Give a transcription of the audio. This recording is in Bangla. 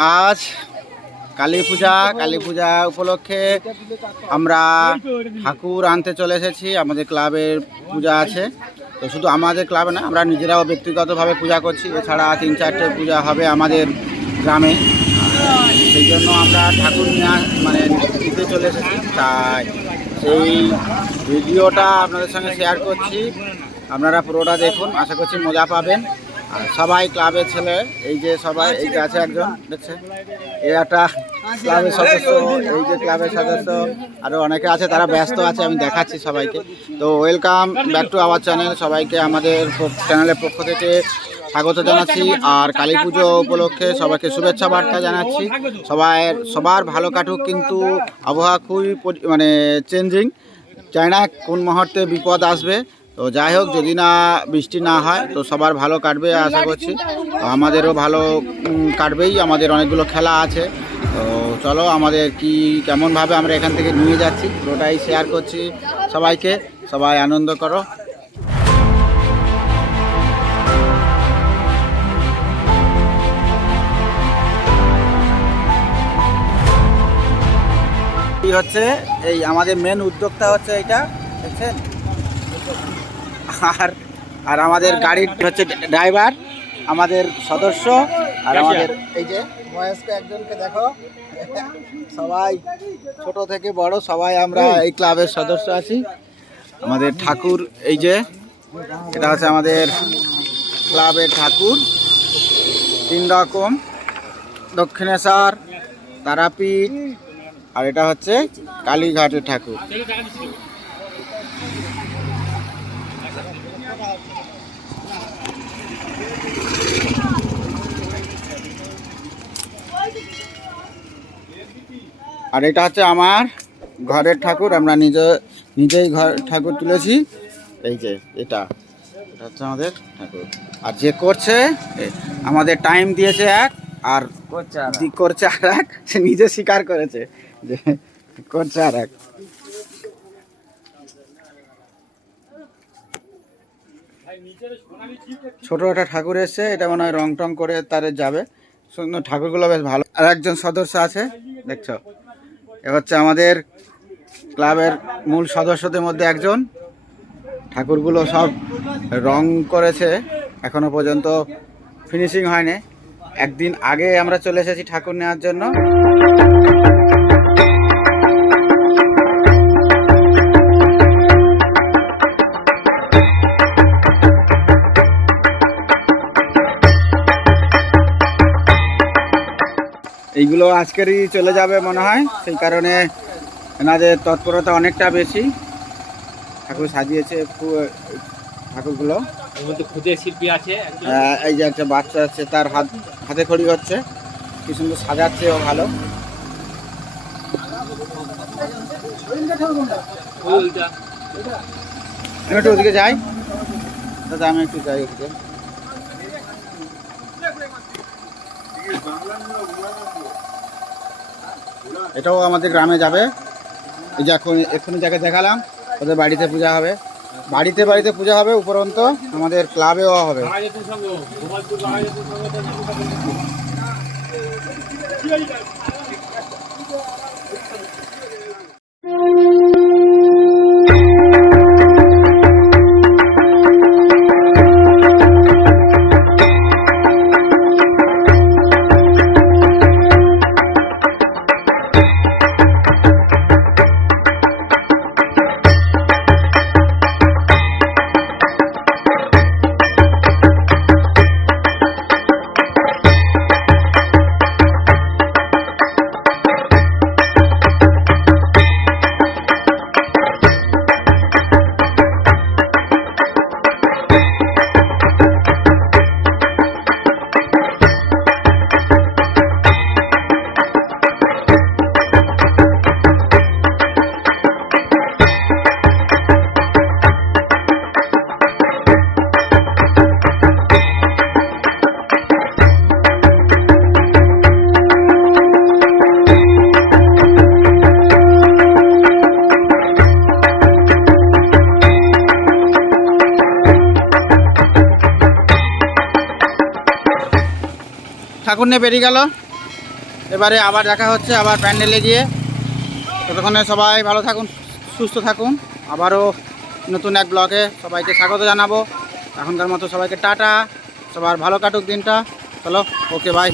আজ কালী পূজা কালী পূজা উপলক্ষে আমরা ঠাকুর আনতে চলে এসেছি। আমাদের ক্লাবের পূজা আছে। তো শুধু আমাদের ক্লাবে না, আমরা নিজেরাও ব্যক্তিগতভাবে পূজা করছি। এছাড়া তিন চারটে পূজা হবে আমাদের গ্রামে। সেই জন্য আমরা ঠাকুর নিয়ে মানে নিতে চলে এসেছি। তাই সেই ভিডিওটা আপনাদের সঙ্গে শেয়ার করছি। আপনারা পুরোটা দেখুন। আশা করছি মজা পাবেন। আর সবাই ক্লাবের ছেলে, এই যে সবাই, এই যে আছে একজন, দেখছে? এই একটা ক্লাবের সদস্য, এই যে ক্লাবের সদস্য আরও অনেকে আছে, তারা ব্যস্ত আছে, আমি দেখাচ্ছি সবাইকে। তো welcome back to our channel সবাইকে আমাদের চ্যানেলের পক্ষ থেকে স্বাগত জানাচ্ছি, আর কালী পুজো উপলক্ষে সবাইকে শুভেচ্ছা বার্তা জানাচ্ছি। সবাই, সবার ভালো কাটুক, কিন্তু আবহাওয়া খুবই মানে চেঞ্জিং চায় না কোন মুহূর্তে বিপদ আসবে তো যাই হোক, যদি না বৃষ্টি না হয়, তো সবার ভালো কাটবে আশা করছি। তো আমাদেরও ভালো কাটবেই, আমাদের অনেকগুলো খেলা আছে। তো চলো, আমাদের কি, কেমনভাবে আমরা এখান থেকে নিয়ে যাচ্ছি, পুরোটাই শেয়ার করছি সবাইকে। সবাই আনন্দ করো। হচ্ছে, এই আমাদের মেন উদ্যোক্তা হচ্ছে এটা দেখছেন? আর আর আমাদের গাড়ির হচ্ছে ড্রাইভার আমাদের সদস্য আর আমাদের এই যে বয়স্ক একজনকে দেখো। সবাই ছোট থেকে বড় সবাই আমরা এই ক্লাবের সদস্য আছি। আমাদের ঠাকুর এই যে এটা হচ্ছে আমাদের ক্লাবের ঠাকুর। তিন রকম দক্ষিণেশ্বর তারাপীঠ আর এটা হচ্ছে কালীঘাটের ঠাকুর। আর এটা হচ্ছে আমার ঘরের ঠাকুর আমরা নিজে নিজেই ঘর ঠাকুর তুলেছি। এই যে এটা। এটা হচ্ছে আমাদের ঠাকুর। আর যে করছে আমাদের টাইম দিয়েছে এক আর করছে আর এক সে নিজে স্বীকার করেছে যে করছে আর এক। ছোট একটা ঠাকুর এসছে, এটা মনে হয় রং টং করে তারে যাবে। সুন্দর ঠাকুরগুলো বেশ ভালো। আর একজন সদস্য আছে, দেখছ? এ হচ্ছে আমাদের ক্লাবের মূল সদস্যদের মধ্যে একজন। ঠাকুরগুলো সব রং করেছে, এখনও পর্যন্ত ফিনিশিং হয়নি। একদিন আগে আমরা চলে এসেছি ঠাকুর নেওয়ার জন্য। এইগুলো আজকেরই চলে যাবে মনে হয়। সেই কারণে এনাদের তৎপরতা অনেকটা বেশি। ঠাকুর সাজিয়েছে ঠাকুরগুলো। খুদে শিল্পী আছে এই যে একটা বাচ্চা আছে তার হাত হাতে খড়ি হচ্ছে। কি সুন্দর সাজাচ্ছে ও ভালো। আমি একটু ওদিকে যাই। দাদা আমি একটু যাই ওদিকে। এটাও আমাদের গ্রামে যাবে। এই যে এখন এক্ষুনি যাকে দেখালাম, ওদের বাড়িতে পূজা হবে। বাড়িতে বাড়িতে পূজা হবে উপরন্ত, আমাদের ক্লাবেও হবে। ঠাকুর নিয়ে বেরিয়ে গেল। এবারে আবার দেখা হচ্ছে, আবার প্যান্ডেলে গিয়ে। ততক্ষণে সবাই ভালো থাকুন, সুস্থ থাকুন। আবারও নতুন এক ব্লগে সবাইকে স্বাগত জানাব। এখনকার মতো সবাইকে টাটা। সবার ভালো কাটুক দিনটা। চলো, ওকে বাই